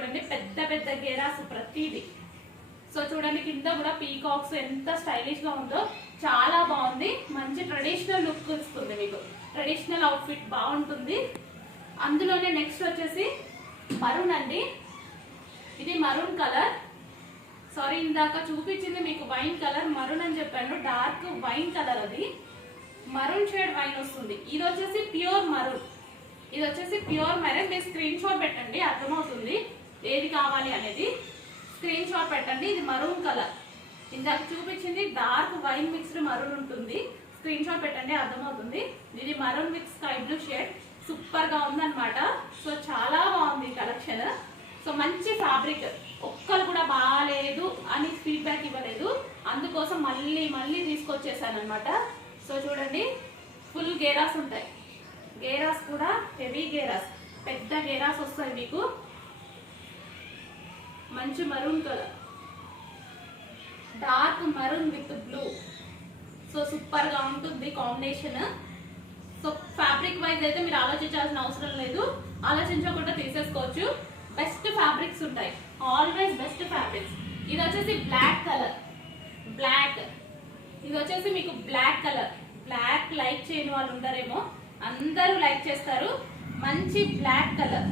చూడండి పెద్ద పెద్ద గేరాస్ ప్రతిదీ. సో చూడండి కింద కూడా పీకాక్స్ ఎంత స్టైలిష్ గా ఉందో, చాలా బాగుంది. మంచి ట్రెడిషనల్ లుక్ ఇస్తుంది, మీకు ట్రెడిషనల్ అవుట్ఫిట్ బాగుంటుంది. అందులోనే నెక్స్ట్ వచ్చేసి మరూన్ అండి. ఇది మరూన్ కలర్. సారీ, ఇందాక చూపించింది మీకు వైన్ కలర్, మరూన్ అని చెప్పాను, డార్క్ వైన్ కలర్. అది మరూన్ షేడ్ వైన్ వస్తుంది. ఇది వచ్చేసి ప్యూర్ మరూన్, ఇది వచ్చేసి ప్యూర్ మెరూన్. మీరు స్క్రీన్ షాట్ పెట్టండి, అర్థమవుతుంది ఏది కావాలి అనేది. స్క్రీన్ షాట్ పెట్టండి. ఇది మరూన్ కలర్. ఇందాక చూపించింది డార్క్ వైన్ మిక్స్డ్ మరూన్ ఉంటుంది. స్క్రీన్ షాట్ పెట్టండి, అర్థమవుతుంది. ఇది maroon with sky blue shade. Super గా ఉందన్నమాట. సో చాలా బాగుంది కలెక్షన్. సో మంచి ఫ్యాబ్రిక్, ఒక్కరు కూడా బాగాలేదు అని ఫీడ్బ్యాక్ ఇవ్వలేదు, అందుకోసం మళ్ళీ మళ్ళీ తీసుకొచ్చేసాను అనమాట. సో చూడండి ఫుల్ గేరాస్ ఉంటాయి. గేరాస్ కూడా హెవీ గేరాస్, పెద్ద గేరాస్ వస్తాయి మీకు. మంచి maroon colour, dark maroon with blue. So super గా ఉంటుంది కాంబినేషన్. సో ఫ్యాబ్రిక్ వైజ్ అయితే మీరు ఆలోచించాల్సిన అవసరం లేదు, ఆలోచించకుండా తీసేసుకోవచ్చు. బెస్ట్ ఫ్యాబ్రిక్స్ ఉంటాయి, ఆల్వేస్ బెస్ట్ ఫ్యాబ్రిక్స్. ఇది వచ్చేసి బ్లాక్ కలర్, బ్లాక్. ఇది వచ్చేసి మీకు బ్లాక్ కలర్. బ్లాక్ లైక్ చేయని వాళ్ళు ఉంటారేమో, అందరూ లైక్ చేస్తారు. మంచి బ్లాక్ కలర్.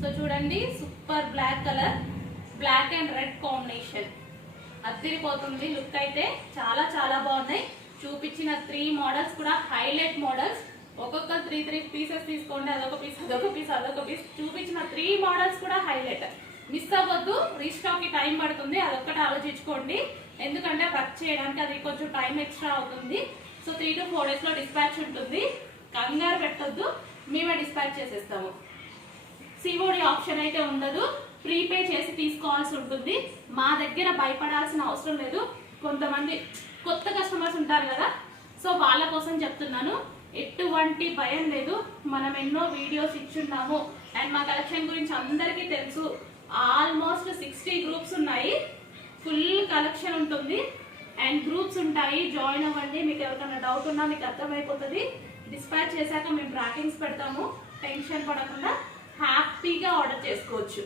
సో చూడండి super black colour, black and red combination. అదిరిపోతుంది లుక్ అయితే, చాలా చాలా బాగున్నాయి. చూపించిన 3 మోడల్స్ కూడా హైలైట్ మోడల్స్. ఒక్కొక్క 3 పీసెస్ తీసుకోండి, అదొక పీస్ అదొక పీస్ అదొక పీస్. చూపించిన 3 మోడల్స్ కూడా హైలైట్. మిస్ అవ్వద్దు, రీస్టాక్ కి టైం పడుతుంది, అదొక్కటి ఆలోచించుకోండి. ఎందుకంటే వర్క్ చేయడానికి అది కొంచెం టైం ఎక్స్ట్రా అవుతుంది. సో 3 to 4 days లో డిస్పాచ్ ఉంటుంది. కంగారు పెట్టొద్దు, మేమే డిస్పాచ్ చేసేస్తాము. సిఓడి ఆప్షన్ అయితే ఉండదు, ప్రీపే చేసి తీసుకోవాల్సి ఉంటుంది. మా దగ్గర భయపడాల్సిన అవసరం లేదు. కొంతమంది కొత్త కస్టమర్స్ ఉంటారు కదా, సో వాళ్ళ కోసం చెప్తున్నాను. ఎటువంటి భయం లేదు, మనం ఎన్నో వీడియోస్ ఇచ్చున్నాము. అండ్ మా కలెక్షన్ గురించి అందరికీ తెలుసు. ఆల్మోస్ట్ 60 గ్రూప్స్ ఉన్నాయి, ఫుల్ కలెక్షన్ ఉంటుంది. అండ్ గ్రూప్స్ ఉంటాయి, జాయిన్ అవ్వండి. మీకు ఎవరికైనా డౌట్ ఉన్నా మీకు అర్థమైపోతుంది. డిస్పాచ్ చేశాక మేము ట్రాకింగ్స్ పెడతాము, టెన్షన్ పడకుండా హ్యాపీగా ఆర్డర్ చేసుకోవచ్చు.